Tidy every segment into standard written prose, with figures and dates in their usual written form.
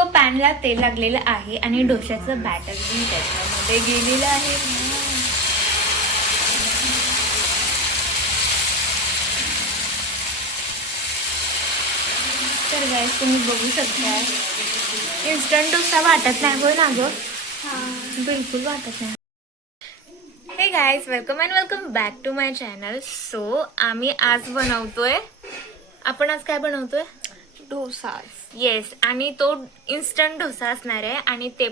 So पॅनला तेल लागलेलं आहे आणि डोश्याचं बॅटर पण त्याच्यामध्ये गेलेलं आहे. तर गाईस तुम्ही बघू शकता, इन्स्टंट डोसा वाटत नाही हो ना गं? बिलकुल वाटत नाही. हे guys, welcome and welcome back to my channel. So आम्ही आज बनवतोय, आपण आज काय बनवतोय? डोसा. येस, आणि तो इन्स्टंट डोसा असणार आहे आणि ते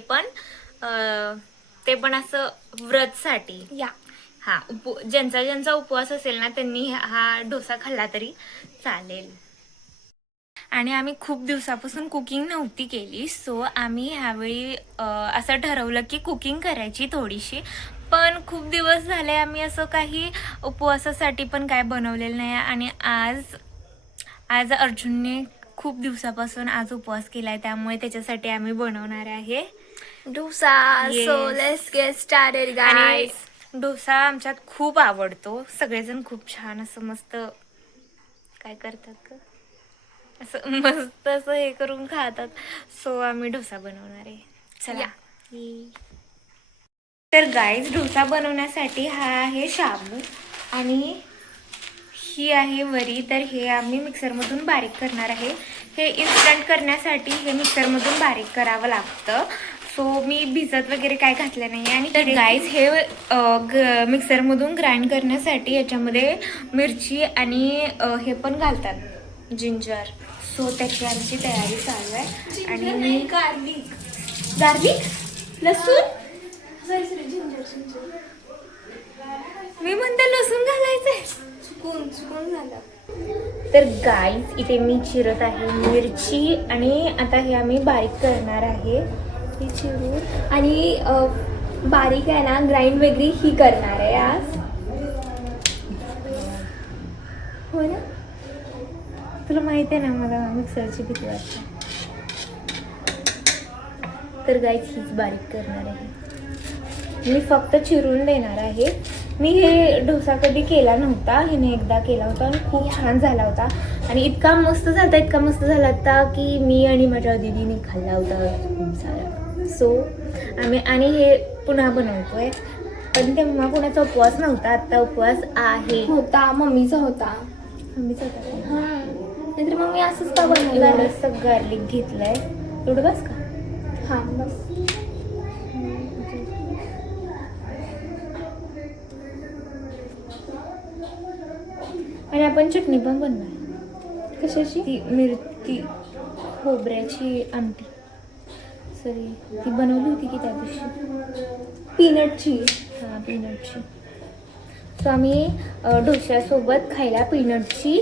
पण असं व्रतसाठी. या हा, ज्यांचा उपवास असेल ना त्यांनी हा डोसा खाल्ला तरी चालेल. आणि आम्ही खूप दिवसापासून कुकिंग नव्हती केली, सो आम्ही ह्यावेळी असं ठरवलं की कुकिंग करायची थोडीशी. पण खूप दिवस झाले आम्ही असं काही उपवासासाठी पण काय बनवलेलं नाही. आणि आज अर्जुनने खूप दिवसापासून आज उपवास केलाय, त्यामुळे त्याच्यासाठी आम्ही बनवणार आहे dosa. Yes. So let's get started आणि गाईज. डोसा आमच्यात खूप आवडतो. सगळेजण खूप छान असं मस्त काय करतात का, असं मस्त असं हे करून खातात. सो आम्ही डोसा बनवणार आहे. चला. तर गाईज, डोसा बनवण्यासाठी हा आहे शाबू आणि ही आहे वरी. तर हे आम्ही मिक्सरमधून बारीक करणार आहे. हे इन्स्टंट करण्यासाठी हे मिक्सरमधून बारीक करावं लागतं. सो मी भिजत वगैरे काय घातलं नाही. आणि तर गाईज, हे मिक्सरमधून ग्राइंड करण्यासाठी याच्यामध्ये मिरची आणि हे पण घालतात, जिंजर. सो त्याची आमची तयारी चालू आहे. आणि मी गार्लिक लसूण, मी म्हणते लसूण घालायचंय, चुकून झालं. तर गाईज, इथे मी चिरत आहे मिरची आणि आता हे आम्ही बारीक करणार आहे. ही चिरून आणि बारीक आहे ना, ग्राइंड वगैरे ही करणार आहे आज. हो ना, तुला माहिती आहे ना मला मिक्सरची भीती वाटते. तर गाईज, हीच बारीक करणार आहे. मी फक्त चिरून देणार आहे. मी हे डोसा कधी केला नव्हता, हिने एकदा केला होता आणि खूप छान झाला होता. आणि इतका मस्त झाला होता की मी आणि माझ्या दीदीने खाल्ला होता खूप सारा. सो आम्ही आणि हे पुन्हा बनवतोय. पण तेव्हा कुणाचा उपवास नव्हता, आता उपवास आहे. होता, मम्मीचा होता. मम्मीचा होता. हां, नाहीतर मग मी असंच का बनवलं. सगळं गार्लिक घेतलंय. एवढं बस का? हां, बस. आणि आपण चटणी पण बनवणार. कशाची? ती खोबऱ्याची आमटी. सॉरी, ती बनवली होती की त्या दिवशी, पीनटची. हां, पीनटची. सो आम्ही डोश्यासोबत खायला पीनटची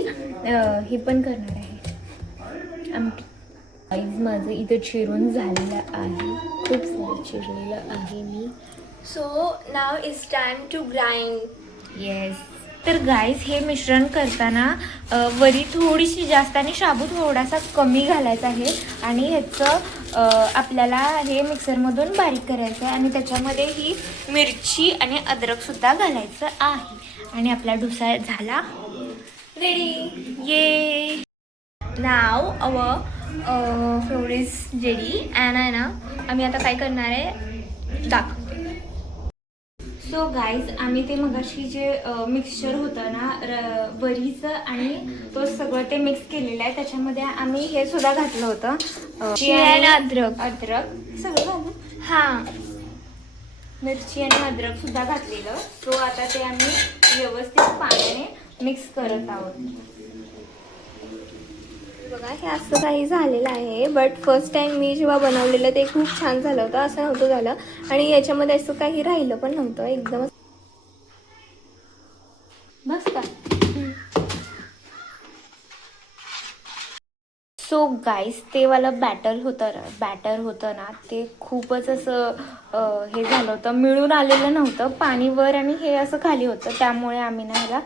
ही पण करणार आहे आमटी. गाईज, माझं इथं चिरून झालेलं आहे, खूप सारं चिरलेलं आहे मी. So now is time to grind. Yes. तर गाईज, हे मिश्रण करताना वरी थोडीशी जास्त आणि शाबू थोडासा कमी घालायचा आहे. आणि ह्याचं आपल्याला हे मिक्सरमधून बारीक करायचं आहे. आणि त्याच्यामध्ये ही मिरची आणि अद्रकसुद्धा घालायचं आहे. आणि आपला डोसा झाला ready. Yeah. Now our flour is ready. And आहे ना, आम्ही आता काय करणार आहे दाखवते. सो गाईज, आम्ही ते मगाशी जे मिक्सचर होतं ना वरीचं आणि तो सगळं ते मिक्स केलेलं आहे. त्याच्यामध्ये आम्ही हे सुद्धा घातलं होतं, अद्रक सगळं घालून. हां, मिरची आणि अद्रक सुद्धा घातलेलं. सो आता ते आम्ही व्यवस्थित पाण्याने मिक्स करत आहोत. बघा, हे असं काही झालेलं आहे. बट फर्स्ट टाइम मी जेव्हा बनवलेलं ते खूप छान झालं होतं. असं नव्हतं झालं आणि याच्यामध्ये असं काही राहिलं पण नव्हतं. एकदम बस का? सो गाईस, ते वाला बॅटर होतं ना, ते खूपच असं हे झालं होतं, मिळून आलेलं नव्हतं. पाणी वर आणि हे असं खाली होतं, त्यामुळे आम्ही ना ह्याला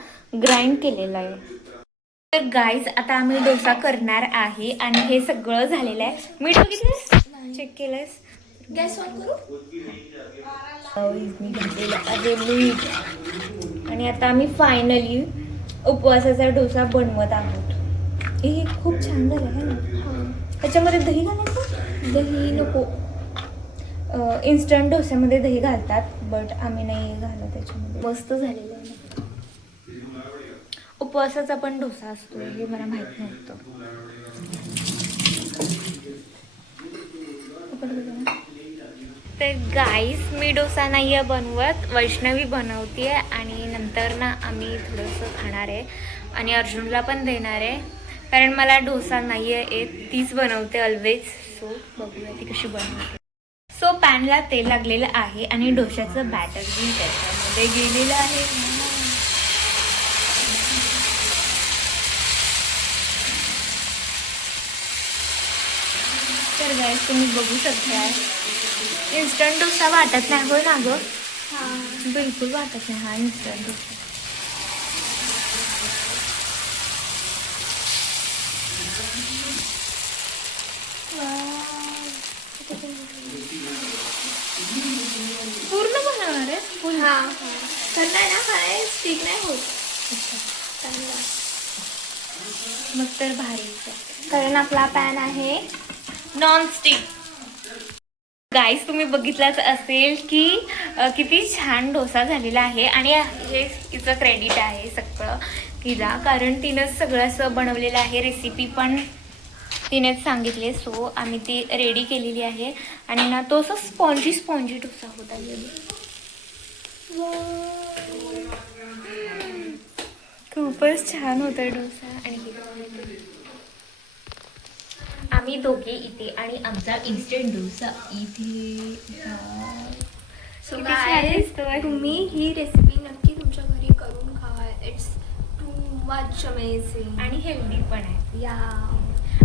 ग्राइंड केलेलं आहे. तर गाईज, आता आम्ही डोसा करणार आहे आणि हे सगळं झालेलं आहे. मीठ बघितलंस? चेक केलंस? गॅस ऑन करू. मी घातलेलं आहे मीठ. आणि आता आम्ही फायनली उपवासाचा डोसा बनवत आहोत. हे खूप छान झालं आहे ना. त्याच्यामध्ये दही घालायचं. दही नको. इन्स्टंट डोस्यामध्ये दही घालतात, बट आम्ही नाही घालत त्याच्यामध्ये. मस्त झालेलं आहे. उपवासाचा पण डोसा असतो हे मला माहित नव्हतं. तर गाईस, मी डोसा नाही आहे बनवत, वैष्णवी बनवते आणि नंतर ना आम्ही थोडंसं खाणार आहे आणि अर्जुनला पण देणार आहे, कारण मला डोसा नाही आहे येत, तीच बनवते ऑलवेज. सो बघूया ती कशी बनवते. सो पॅनला तेल लागलेलं आहे आणि डोशाचं बॅटर मी त्याच्यामध्ये गेलेलं आहे. तर गाईस, तुम्ही बघू शकता, इन्स्टंट डोसा वाटत नाही हो ना गं? हां, बिलकुल वाटत नाही हा इन्स्टंट डोसा. पूर्ण बनवणार आहे? हां हां. तर नाही ना, काय स्टिक नाही होत. चांगला. मग तर भारी. कारण आपला पॅन आहे नॉनस्टिक. गाईस, तुम्ही बघितलंच असेल की किती छान डोसा झालेला आहे आणि हे तिचं क्रेडिट आहे सगळं तिला, कारण तिनंच सगळं असं बनवलेलं आहे. रेसिपी पण तिनेच सांगितले. सो आम्ही ती रेडी केलेली आहे आणि ना तो असं स्पॉन्जी डोसा होता. खूपच छान होता डोसा. आणि आम्ही दोघे इथे आणि आमचा इन्स्टंट डोसा इथे. सो किती छान दिसतोय. तुम्ही ही रेसिपी नक्की तुमच्या घरी करून खावा. इट्स टू मच अमेझिंग आणि हेल्दी पण आहे. या.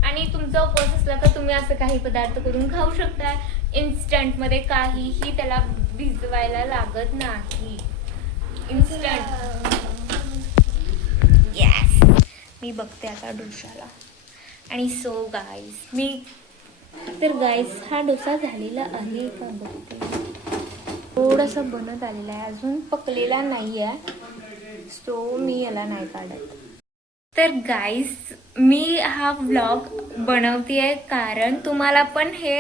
आणि तुमचा उपवास असला तर तुम्ही असं काही पदार्थ करून खाऊ शकता इन्स्टंटमध्ये. काहीही त्याला भिजवायला लागत नाही. इन्स्टंट. येस, मी बघते आता डोशाला. आणि सो गाईस, तर गाईस हा डोसा झालेला आहे का बघते. थोडासा बनत आलेला आहे, अजून पकलेला नाही आहे. सो मी याला नाही काढत. तर गाईस, मी हा व्लॉग बनवते आहे कारण तुम्हाला पण हे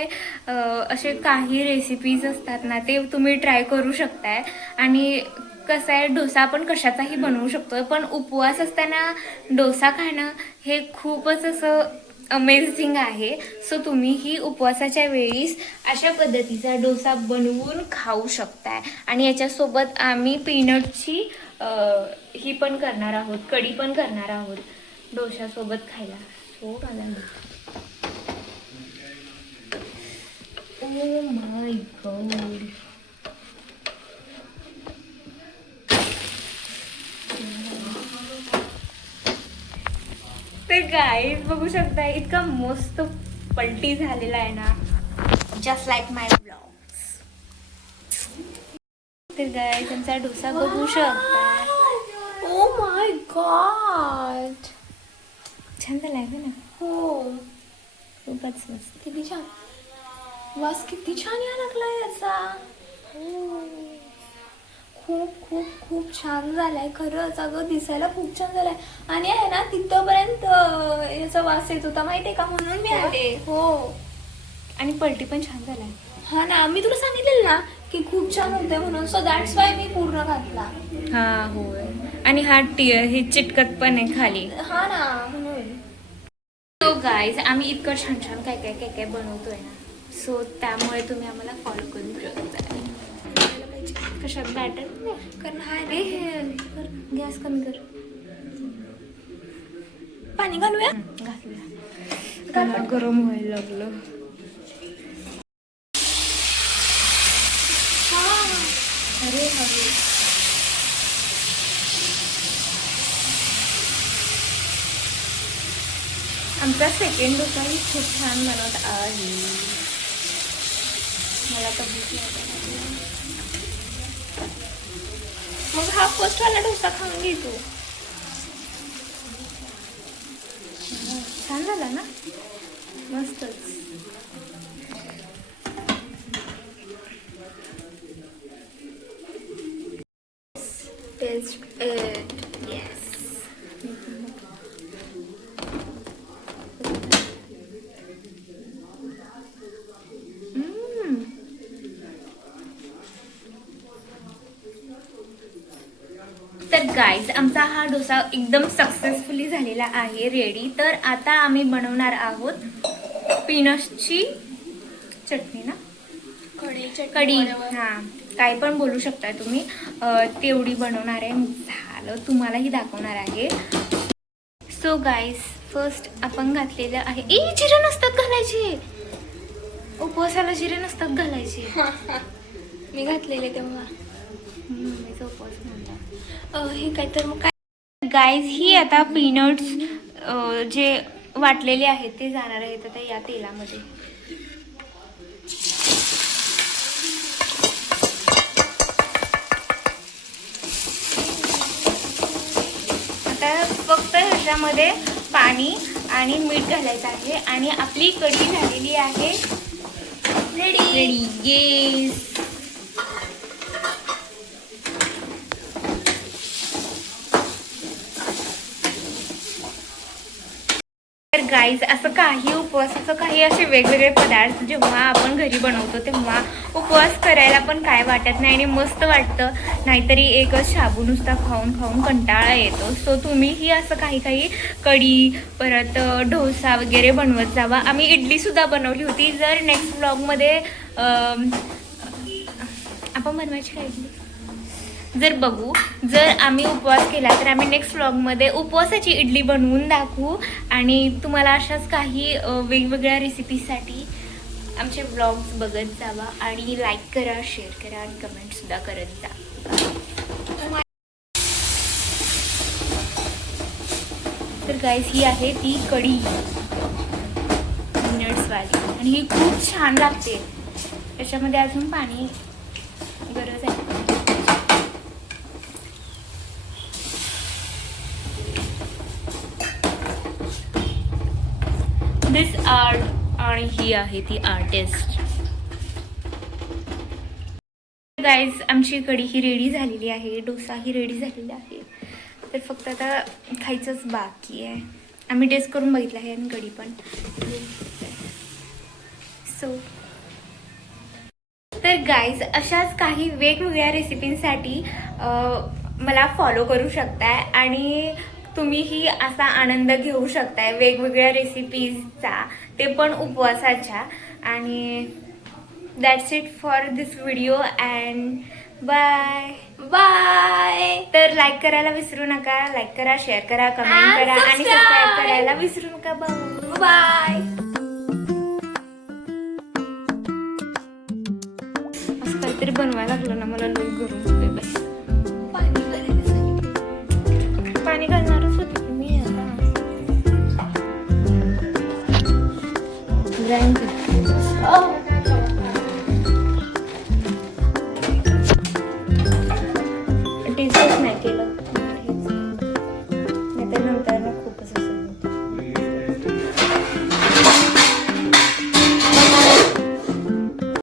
असे काही रेसिपीज असतात ना, ते तुम्ही ट्राय करू शकताय. आणि कसं आहे, डोसा आपण कशाचाही बनवू शकतो, पण उपवास असताना डोसा खाणं हे खूपच असं अमेझिंग आहे. सो तुम्हीही उपवासाच्या वेळीस अशा पद्धतीचा डोसा बनवून खाऊ शकताय. आणि याच्यासोबत आम्ही पीनटची ही पण करणार आहोत, कढी पण करणार आहोत डोशासोबत खायला. सो मला ओ माय गॉड. तर गाईज बघू शकता, इतका मस्त पलटी झालेला आहे ना, जस्ट लाईक माय ब्लॉग्स. तर गाईज आमचा डोसा बघू शकता. ओ माय गॉड, छान झाला आहे ना? हो, खूपच मस्त. किती छान. वास किती छान यायला लागलाय याचा. खूप खूप खूप छान झालाय खरंच. अगं दिसायला खूप छान झालाय. आणि आहे ना, तिथपर्यंत याचा वास येत होता माहितीये का, म्हणून मी आले. हो, आणि पलटी पण छान झालाय. हा ना, मी तुला सांगितलेलं ना की खूप छान होते म्हणून. सो दॅट्स वाय मी पूर्ण घातला. हा होय. आणि हा हे चिटकत पण आहे खाली. हा ना, म्हणून. सो गाईज, आम्ही इतकं छान छान काय काय काय काय बनवतोय ना, सो त्यामुळे तुम्ही आम्हाला फॉलो करू शकता. कशात बॅटर कारण हा हे गॅस कमी कर. पाणी घालूया. घातलं. गरम व्हायला लागलं. अरे हवे. आमचा सेकंड डोसाही खूप छान बनवत आहे. मला तर भूक लागली. मग हा फर्स्ट वाला डोसा खाऊन घे तू. छान झाला ना, मस्तच. Taste it. येस. गाईज आमचा हा डोसा एकदम सक्सेसफुली झालेला आहे रेडी. तर आता आम्ही बनवणार आहोत पीनट्सची चटणी ना, कढी, हां काय पण बोलू शकता तुम्ही. तेवढी बनवणार आहे. झालं, तुम्हालाही दाखवणार आहे. सो गाईज फर्स्ट आपण घातलेलं आहे. जिरे नसतात घालायचे, उपवासाला जिरे नसतात घालायचे. मी घातलेले तेव्हा मम्मीचा उपवास म्हणला. हे काय तर मग काय गाईज ही आता पीनट्स जे वाटलेले आहेत ते जाणार आहेत आता या तेलामध्ये. आता फक्त ह्याच्यामध्ये पाणी आणि मीठ घालायचं आहे आणि आपली कढी झालेली आहे रेडी. येस. तर गाईज असं काही उपवासाचं काही असे वेगवेगळे पदार्थ जेव्हा आपण घरी बनवतो तेव्हा उपवास करायला पण काय वाटत नाही आणि मस्त वाटतं. नाहीतरी एकच शाबू नुसता खाऊन खाऊन कंटाळा येतो. सो तुम्हीही असं काही काही कढी परत डोसा वगैरे बनवत जावा. आम्ही इडलीसुद्धा बनवली होती. जर नेक्स्ट ब्लॉगमध्ये आपण बनवायची काय इडली जर बघू, जर आम्ही उपवास केला तर आम्ही नेक्स्ट व्लॉगमध्ये उपवासाची इडली बनवून दाखवू. आणि तुम्हाला अशाच काही वेगवेगळ्या रेसिपीसाठी आमचे ब्लॉग्स बघत जावा आणि लाईक करा, शेअर करा आणि कमेंटसुद्धा करत जा. तर गाईज ही आहे ती कढी पीनट्सवाली आणि ही खूप छान लागते. त्याच्यामध्ये अजून पाणी गरज आहे. दिस आर्ट आणि ही आहे ती आर्टिस्ट. गाईज आमची कढी ही रेडी झालेली आहे, डोसा ही रेडी झालेला आहे. तर फक्त आता खायचंच बाकी आहे. आम्ही टेस्ट करून बघितलं आहे आणि कढी पण. सो तर गाईज अशाच काही वेगवेगळ्या रेसिपींसाठी मला फॉलो करू शकताय आणि तुम्हीही असा आनंद घेऊ शकताय वेगवेगळ्या रेसिपीजचा, ते पण उपवासाच्या. आणि that's it for this video and bye bye. तर लाईक करायला विसरू नका. लाईक करा, शेअर करा, कमेंट करा आणि सबस्क्राईब करायला विसरू नका. बाय. असं काहीतरी बनवायला लागलं ना मला लोक गरम होते बाई.